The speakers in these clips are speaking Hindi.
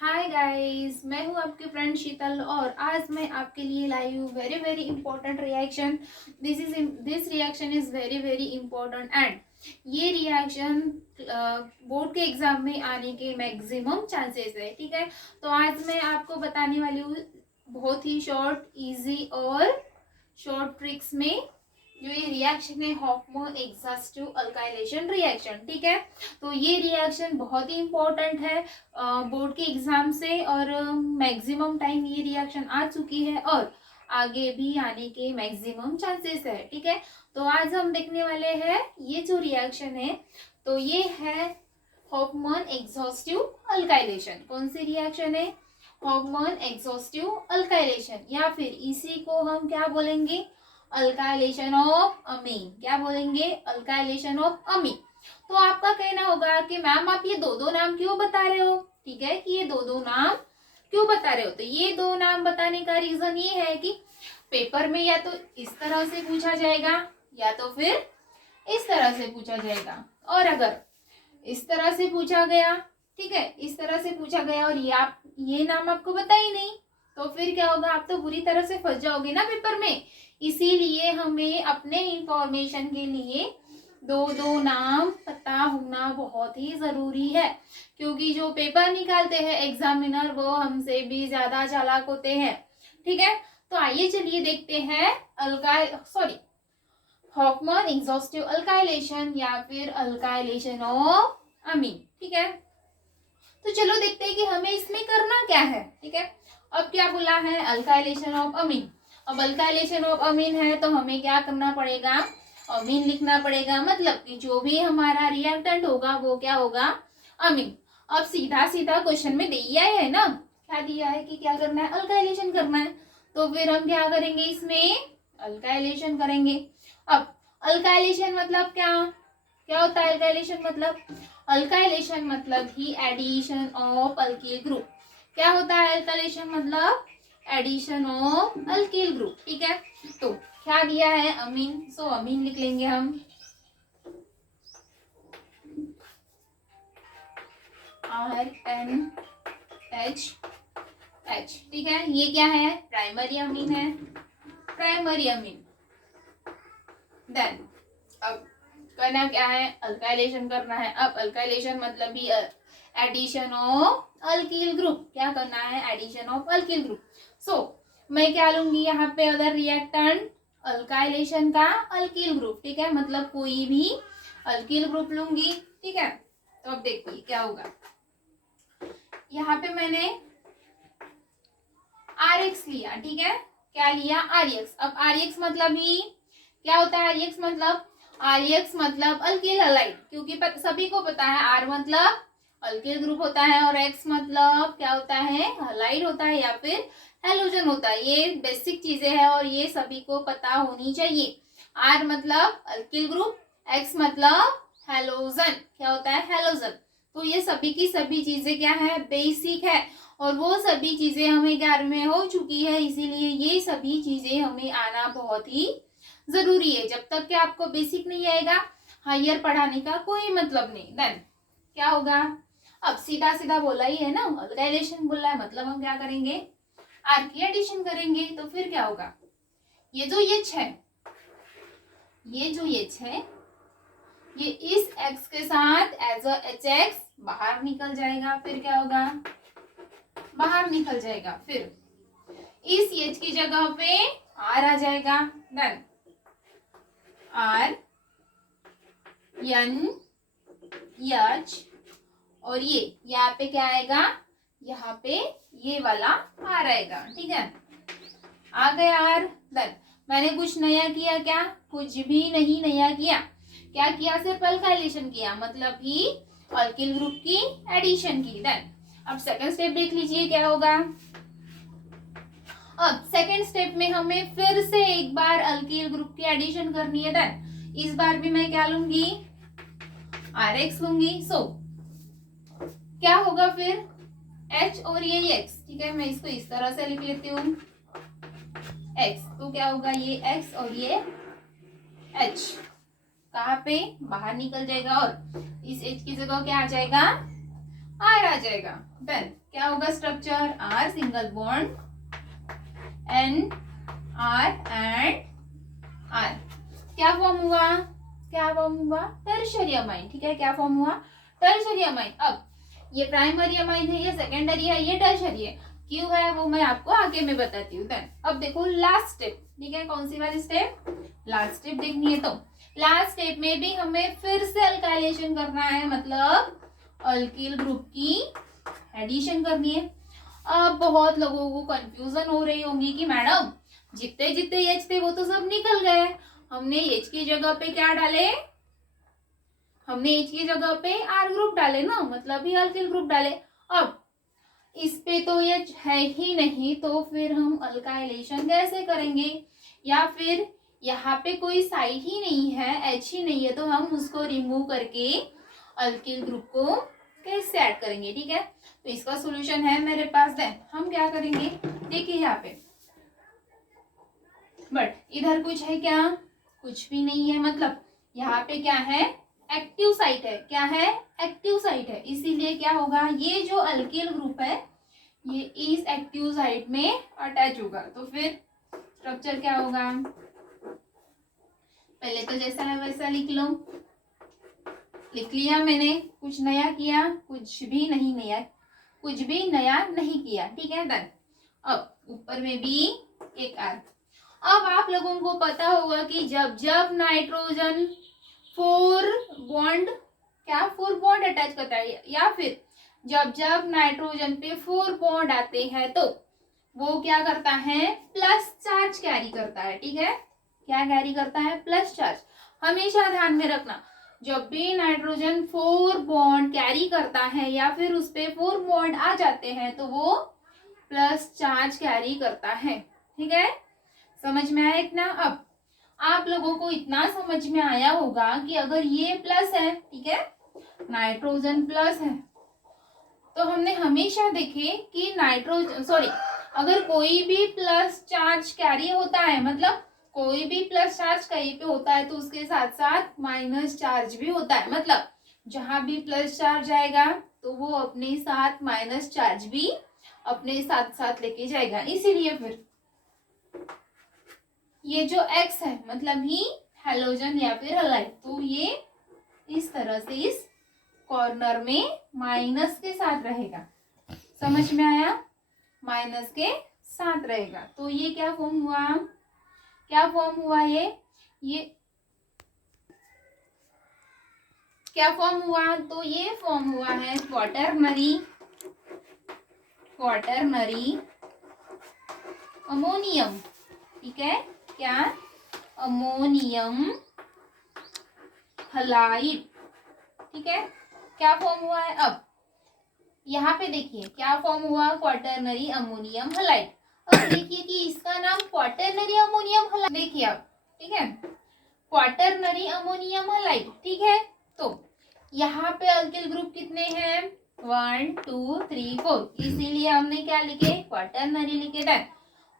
हाय गाइस, मैं हूँ आपकी फ्रेंड शीतल और आज मैं आपके लिए लाई हूँ very very important reaction. This reaction is very very important and ये रिएक्शन बोर्ड के एग्जाम में आने के मैक्सिमम चांसेस है। ठीक है, तो आज मैं आपको बताने वाली हूँ बहुत ही शॉर्ट इजी और शॉर्ट ट्रिक्स में जो ये रिएक्शन है हॉफमैन एग्जॉस्टिव अल्काइलेशन रिएक्शन। ठीक है, तो ये रिएक्शन बहुत ही इंपॉर्टेंट है बोर्ड के एग्जाम से और मैक्सिमम टाइम ये रिएक्शन आ चुकी है और आगे भी आने के मैक्सिमम चांसेस है। ठीक है, तो आज हम देखने वाले हैं ये जो रिएक्शन है, तो ये है हॉफमैन एग्जॉस्टिव अल्काइलेशन। कौन सी रिएक्शन है? हॉफमैन एग्जॉस्टिव अल्काइलेशन, या फिर इसी को हम क्या बोलेंगे? Alkylation of amine. क्या बोलेंगे? Alkylation of amine. तो आपका कहना होगा कि मैम आप ये दो दो नाम क्यों बता रहे हो? ठीक है, कि ये दो दो नाम क्यों बता रहे हो? तो ये दो नाम बताने का रीजन ये है कि पेपर में या तो इस तरह से पूछा जाएगा या तो फिर इस तरह से पूछा जाएगा। और अगर इस तरह से पूछा गया, ठीक है, इस तरह से पूछा गया और ये नाम आपको पता ही नहीं, तो फिर क्या होगा? आप तो बुरी तरह से फंस जाओगे ना पेपर में। इसीलिए हमें अपने इंफॉर्मेशन के लिए दो दो नाम पता होना बहुत ही जरूरी है, क्योंकि जो पेपर निकालते हैं एग्जामिनर वो हमसे भी ज्यादा चालाक होते हैं। ठीक है, तो आइए चलिए देखते हैं हॉफमैन एग्जॉस्टिव अल्काइलेशन या फिर अल्काइलेशन ऑफ अमीन। ठीक है, तो चलो देखते हैं कि हमें इसमें करना क्या है। ठीक है, अब क्या बोला है? अल्काइलेशन ऑफ अमीन। अब अल्काइलेशन ऑफ अमीन है तो हमें क्या करना पड़ेगा? अमीन लिखना पड़ेगा, मतलब कि जो भी हमारा रिएक्टेंट होगा वो क्या होगा? अमीन। अब सीधा सीधा क्वेश्चन में दिया है ना, क्या दिया है कि क्या करना है? अल्काइलेशन करना है। तो फिर हम क्या करेंगे? इसमें अल्काइलेशन करेंगे। अब अल्काइलेशन मतलब क्या? क्या होता है अल्काइलेशन मतलब? अल्काइलेशन मतलब ही एडिशन ऑफ अल्किल ग्रुप। क्या होता है अल्काइलेशन मतलब? Addition of alkyl group. ठीक है, तो क्या दिया है? अमीन। सो अमीन लिख लेंगे हम, RNH H। ठीक है, ये क्या है? प्राइमरी अमीन है, प्राइमरी अमीन। देन अब करना क्या है? अल्काइलेशन करना है। अब अल्काइलेशन मतलब भी एडिशन ऑफ अल्किल ग्रुप। क्या करना है? Addition of alkyl group. So मैं क्या लूंगी यहाँ पे? अदर रिएक्टेंट अल्काइलेशन का अल्किल ग्रुप। ठीक है, मतलब कोई भी अल्किल ग्रुप लूंगी। ठीक है, तो अब देखिए क्या होगा। यहाँ पे मैंने RX लिया। ठीक है, क्या लिया? RX। अब RX मतलब ही क्या होता है? RX मतलब अल्किल हैलाइड, क्योंकि सभी को पता है R मतलब अल्किल ग्रुप होता है और X मतलब क्या होता है? हैलाइड होता है या फिर हेलोजन होता है। ये बेसिक चीजें हैं और ये सभी को पता होनी चाहिए। R मतलब अल्किल ग्रुप, X मतलब हेलोजन। क्या होता है? हेलोजन। तो ये सभी की सभी चीजें क्या है? बेसिक है और वो सभी चीजें हमें 11वीं में हो चुकी है, इसीलिए ये सभी चीजें हमें आना बहुत ही जरूरी है। जब तक कि आपको बेसिक नहीं आएगा हायर पढ़ाने का कोई मतलब नहीं। देन क्या होगा? अब सीधा सीधा बोला ही है ना, अल्काइलेशन बोला है, मतलब हम क्या करेंगे? आर की एडिशन करेंगे। तो फिर क्या होगा? ये जो H है, ये इस X के साथ एज अ HX बाहर निकल जाएगा। फिर क्या होगा? बाहर निकल जाएगा। फिर इस H की जगह पे R आ जाएगा। देन R N H और ये यहाँ पे क्या आएगा? यहाँ पे ये वाला R आएगा। ठीक है, आ गया R। देन मैंने कुछ नया किया क्या? कुछ भी नहीं नया किया। क्या किया? सिर्फ अल्काइलेशन किया, मतलब ही अल्किल ग्रुप की एडिशन की। देन अब सेकंड स्टेप देख लीजिए क्या होगा। अब सेकंड स्टेप में हमें फिर से एक बार अल्किल ग्रुप की एडिशन करनी है। देन इस बार भी मैं क्या लूंगी? RX लूंगी। सो क्या होगा फिर? H और ये X। ठीक है, मैं इसको इस तरह से लिख लेती हूँ X। तो क्या होगा? ये X और ये H कहाँ पे? बाहर निकल जाएगा और इस H की जगह क्या आ जाएगा? R आ जाएगा। देन क्या होगा structure, R single bond, N R and R. क्या फॉर्म हुआ, क्या फॉर्म हुआ, टर्शियरी अमाइन। ठीक है, क्या फॉर्म हुआ, टर्शियरी अमाइन। अब ये प्राइमरी अमाइन है, ये सेकेंडरी है, ये टर्शियरी है। क्यों है वो मैं आपको आगे में बताती हूँ। देन अब देखो लास्ट स्टेप। ठीक है, कौन सी वाली स्टेप, लास्ट स्टेप देखनी है। तो लास्ट स्टेप में भी हमें फिर से अल्काइलेशन करना है, मतलब अल्किल ग्रुप की एडिशन करनी है। अब बहुत लोगों को कंफ्यूजन हो रही होगी कि मैडम जितने जितने एच थे वो तो सब निकल गए, हमने एच की जगह पे क्या डाले, हमने एच की जगह पे आर ग्रुप डाले ना, मतलब ही अल्किल ग्रुप डाले। अब इस पे तो एच है ही नहीं, तो फिर हम अल्काइलेशन कैसे करेंगे, या फिर यहाँ पे कोई साइड ही नहीं है, एच ही नहीं है, तो हम उसको रिमूव करके अल्किल ग्रुप को कैसे ऐड करेंगे। ठीक है, तो इसका सॉल्यूशन है मेरे पास। देन हम क्या करेंगे, देखिए यहाँ पे, बट इधर कुछ है क्या, कुछ भी नहीं है, मतलब यहाँ पे क्या है, एक्टिव साइट है। क्या है, एक्टिव साइट है, इसीलिए क्या होगा, ये जो अल्किल ग्रुप है ये इस एक्टिव साइट में अटैच होगा। तो फिर स्ट्रक्चर क्या होगा, पहले तो जैसा है वैसा लिख लो। लिख लिया मैंने, कुछ नया किया, कुछ भी नहीं नया, कुछ भी नया नहीं किया। ठीक है, डन। अब ऊपर में भी एक आर। अब आप लोगों को पता होगा कि जब जब नाइट्रोजन 4 बॉन्ड, क्या 4 बॉन्ड अटैच करता है, या फिर जब जब नाइट्रोजन पे 4 बॉन्ड आते हैं तो वो क्या करता है, प्लस चार्ज कैरी करता है। ठीक है, क्या कैरी करता है, प्लस चार्ज। हमेशा ध्यान में रखना, जब भी नाइट्रोजन 4 बॉन्ड कैरी करता है या फिर उस पे 4 बॉन्ड आ जाते हैं तो वो प्लस चार्ज कैरी करता है। ठीक है, समझ में आया इतना। अब आप लोगों को इतना समझ में आया होगा कि अगर ये प्लस है, ठीक है, नाइट्रोजन प्लस है, तो हमने हमेशा देखे कि नाइट्रोजन अगर कोई भी प्लस चार्ज कैरी होता है, मतलब कोई भी प्लस चार्ज कहीं पे होता है तो उसके साथ साथ माइनस चार्ज भी होता है। मतलब जहां भी प्लस चार्ज आएगा तो वो अपने साथ माइनस चार्ज भी अपने साथ साथ लेके जाएगा। इसीलिए फिर ये जो X है मतलब ही हैलोजन या फिर हैलाइड, तो ये इस तरह से इस कॉर्नर में माइनस के साथ रहेगा। समझ में आया, माइनस के साथ रहेगा। तो ये क्या फॉर्म हुआ, क्या फॉर्म हुआ, ये क्या फॉर्म हुआ, तो ये फॉर्म हुआ है क्वाटरनरी अमोनियम। ठीक है, क्या, अमोनियम हलाइड। ठीक है, क्या फॉर्म हुआ है। अब यहाँ पे देखिए क्या फॉर्म हुआ, क्वाटरनरी अमोनियम हलाइड। अब देखिए कि इसका नाम क्वाटरनरी अमोनियम हलाइड, देखिए अब, ठीक है, क्वाटरनरी अमोनियम हलाइड। ठीक है, तो यहाँ पे अल्किल ग्रुप कितने हैं, 1 2 3 4, इसीलिए हमने क्या लिखे, क्वाटरनरी लिखे। डन।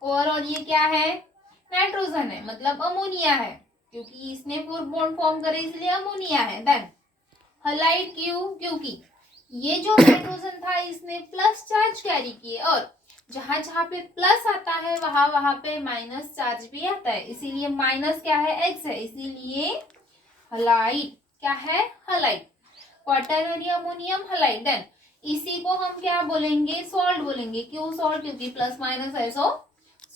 और ये क्या है, नाइट्रोजन है, मतलब अमोनिया है, क्योंकि इसने 4 बॉन्ड फॉर्म करे इसलिए अमोनिया है। देन हलाइड क्यों, क्योंकि ये जो नाइट्रोजन था इसने प्लस चार्ज कैरी किए, और जहां जहां पे प्लस आता है वहां वहां पे माइनस चार्ज भी आता है, इसीलिए माइनस क्या है, एक्स है, इसीलिए हलाइड क्या है, halide, quaternary ammonium halide. Then इसी को हम क्या बोलेंगे, सॉल्ट बोलेंगे। क्यों सॉल्ट, क्योंकि प्लस माइनस है, सो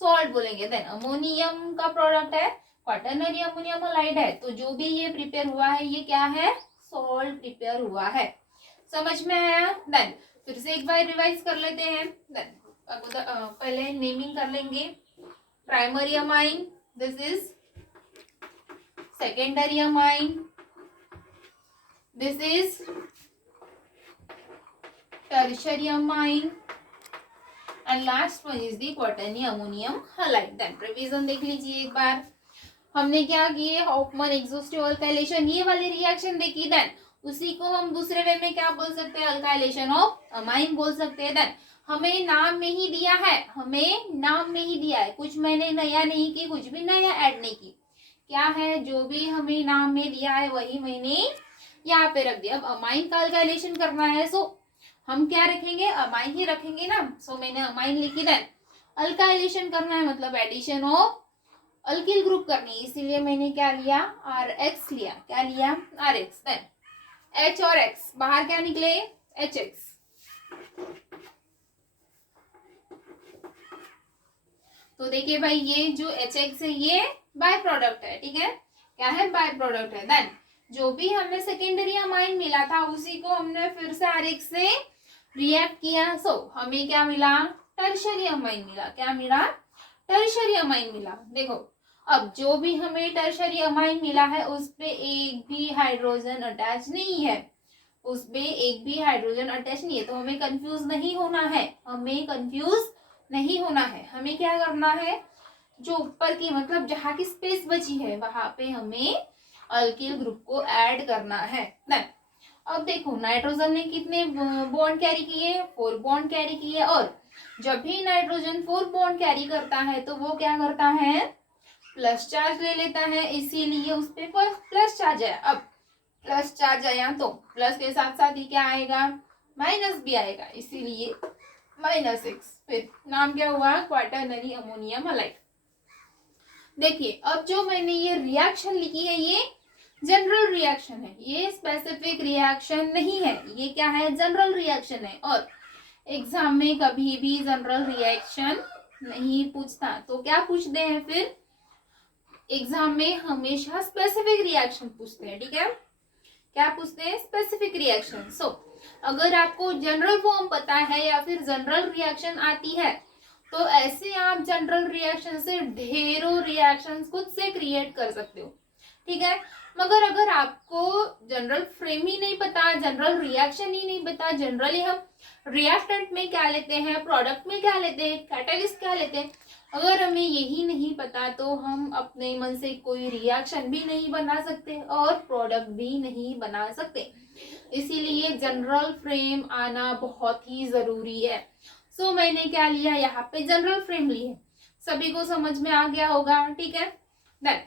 सॉल्ट बोलेंगे। देन अमोनियम का प्रोडक्ट है, क्वाटरनरी अमोनियम हलाइड है, तो जो भी ये प्रिपेयर हुआ है ये क्या है, सॉल्ट प्रिपेयर हुआ है। समझ में आया। देन फिर से एक बार रिवाइज कर लेते हैं। देन पहले नेमिंग कर लेंगे, primary amine, this is secondary amine, this is tertiary amine, and last one is the quaternary ammonium halide. Then revision देख लीजिए एक बार, हमने क्या किए, हॉफमैन एक्सॉस्टिव अल्काइलेशन, ये वाली रिएक्शन देखी। देन उसी को हम दूसरे वे में क्या बोल सकते हैं, अल्काइलेशन ऑफ अमाइन बोल सकते हैं। देन हमें नाम में ही दिया है, हमें नाम में ही दिया है, कुछ मैंने नया नहीं की, कुछ भी नया ऐड नहीं की, क्या है जो भी हमें नाम में दिया है वही मैंने यहाँ पे रख दिया। अब अमाइन का अल्काइलेशन करना है, सो हम क्या रखेंगे, अमाइन ही रखेंगे ना। सो मैंने अमाइन लिखी। देन अल्काइलेशन करना है, मतलब एडिशन ऑफ अल्किल ग्रुप करनी है, इसीलिए मैंने क्या लिया, RH लिया। क्या लिया, RH। देन H और X बाहर क्या निकले, HX। तो देखिए भाई ये जो HX है ये बाय प्रोडक्ट है, ठीक है, क्या है, बाय प्रोडक्ट है। देन जो भी हमें सेकेंडरी अमाइन मिला था उसी को हमने फिर से RH से रिएक्ट किया। सो हमें क्या मिला, टर्शरी अमाइन मिला। क्या मिला, टर्शरी अमाइन मिला। देखो अब जो भी हमें टर्शरी अमाइन मिला है उस पे एक भी हाइड्रोजन अटैच नहीं है, उस पे एक भी हाइड्रोजन अटैच नहीं है, तो हमें कंफ्यूज नहीं होना है, हमें कंफ्यूज नहीं होना है। हमें क्या करना है, जो ऊपर की मतलब जहाँ की स्पेस बची है वहां पे हमें अल्किल ग्रुप को ऐड करना है। देन अब देखो नाइट्रोजन ने कितने बॉन्ड कैरी किए, 4 बॉन्ड कैरी किए, और जब भी नाइट्रोजन 4 बॉन्ड कैरी करता है तो वो क्या करता है, प्लस चार्ज ले लेता है, इसीलिए उस पे प्लस चार्ज है। अब प्लस चार्ज आया तो प्लस के साथ साथ ही क्या आएगा, माइनस भी आएगा, इसीलिए -6। फिर नाम क्या हुआ, क्वाटरनरी अमोनियम हलाइड। देखिए अब जो मैंने ये रिएक्शन लिखी है ये जनरल रिएक्शन है, ये स्पेसिफिक रिएक्शन नहीं है, ये क्या है, जनरल रिएक्शन है। और एग्जाम में कभी भी जनरल रिएक्शन नहीं पूछता, तो क्या पूछते हैं फिर, एग्जाम में हमेशा स्पेसिफिक रिएक्शन पूछते हैं, ठीक है, क्या पूछते हैं, स्पेसिफिक रिएक्शन। सो अगर आपको जनरल फॉर्म पता है या फिर जनरल रिएक्शन आती है तो ऐसे आप जनरल रिएक्शन से ढेरों रिएक्शंस खुद से क्रिएट कर सकते हो, ठीक है। मगर अगर आपको जनरल फ्रेम ही नहीं पता, जनरल रिएक्शन ही नहीं पता, जनरली हम रिएक्टेंट में क्या लेते हैं, प्रोडक्ट में क्या लेते हैं, कैटालिस्ट क्या लेते हैं, अगर हमें यही नहीं पता तो हम अपने मन से कोई रिएक्शन भी नहीं बना सकते और प्रोडक्ट भी नहीं बना सकते, इसीलिए जनरल फ्रेम आना बहुत ही जरूरी है। सो मैंने क्या लिया, यहाँ पे जनरल फ्रेम ली है, सभी को समझ में आ गया होगा, ठीक है। देन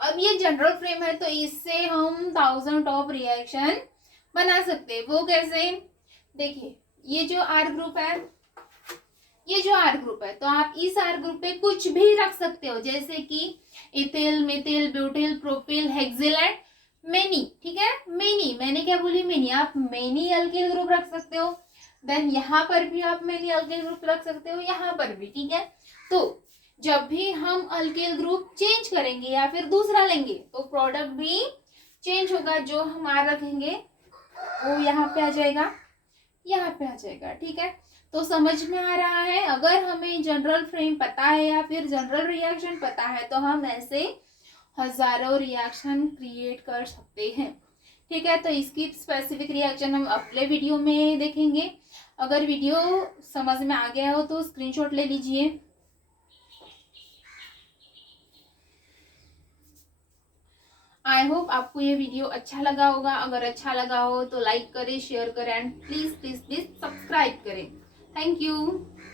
अब ये जनरल फ्रेम है तो इससे हम 1000 ऑफ रिएक्शन बना सकते हैं। वो कैसे, देखिए ये जो R ग्रुप है, ये जो R ग्रुप है, तो आप इस R ग्रुप पे कुछ भी रख सकते हो, जैसे कि ethyl, Mithil, butyl, propyl, hexyl and many, ठीक है, मेनी, मैंने क्या बोली, मेनी, आप मेनी अल्किल ग्रुप रख सकते हो। देन यहाँ पर भी आप मेनी अल्किल ग्रुप रख सकते हो, यहाँ पर भी, ठीक है। तो जब भी हम अल्किल ग्रुप चेंज करेंगे या फिर दूसरा लेंगे तो प्रोडक्ट भी चेंज होगा, जो हम R रखेंगे वो यहाँ पे आ जाएगा, यहाँ पे आ जाएगा, ठीक है। तो समझ में आ रहा है, अगर हमें जनरल फ्रेम पता है या फिर जनरल रिएक्शन पता है तो हम ऐसे हजारों रिएक्शन क्रिएट कर सकते हैं, ठीक है। तो इसकी स्पेसिफिक रिएक्शन हम अगले वीडियो में देखेंगे। अगर वीडियो समझ में आ गया हो तो स्क्रीनशॉट ले लीजिए। आई होप आपको ये वीडियो अच्छा लगा होगा, अगर अच्छा लगा हो तो लाइक करें, शेयर करें and please please please subscribe करें। Thank you.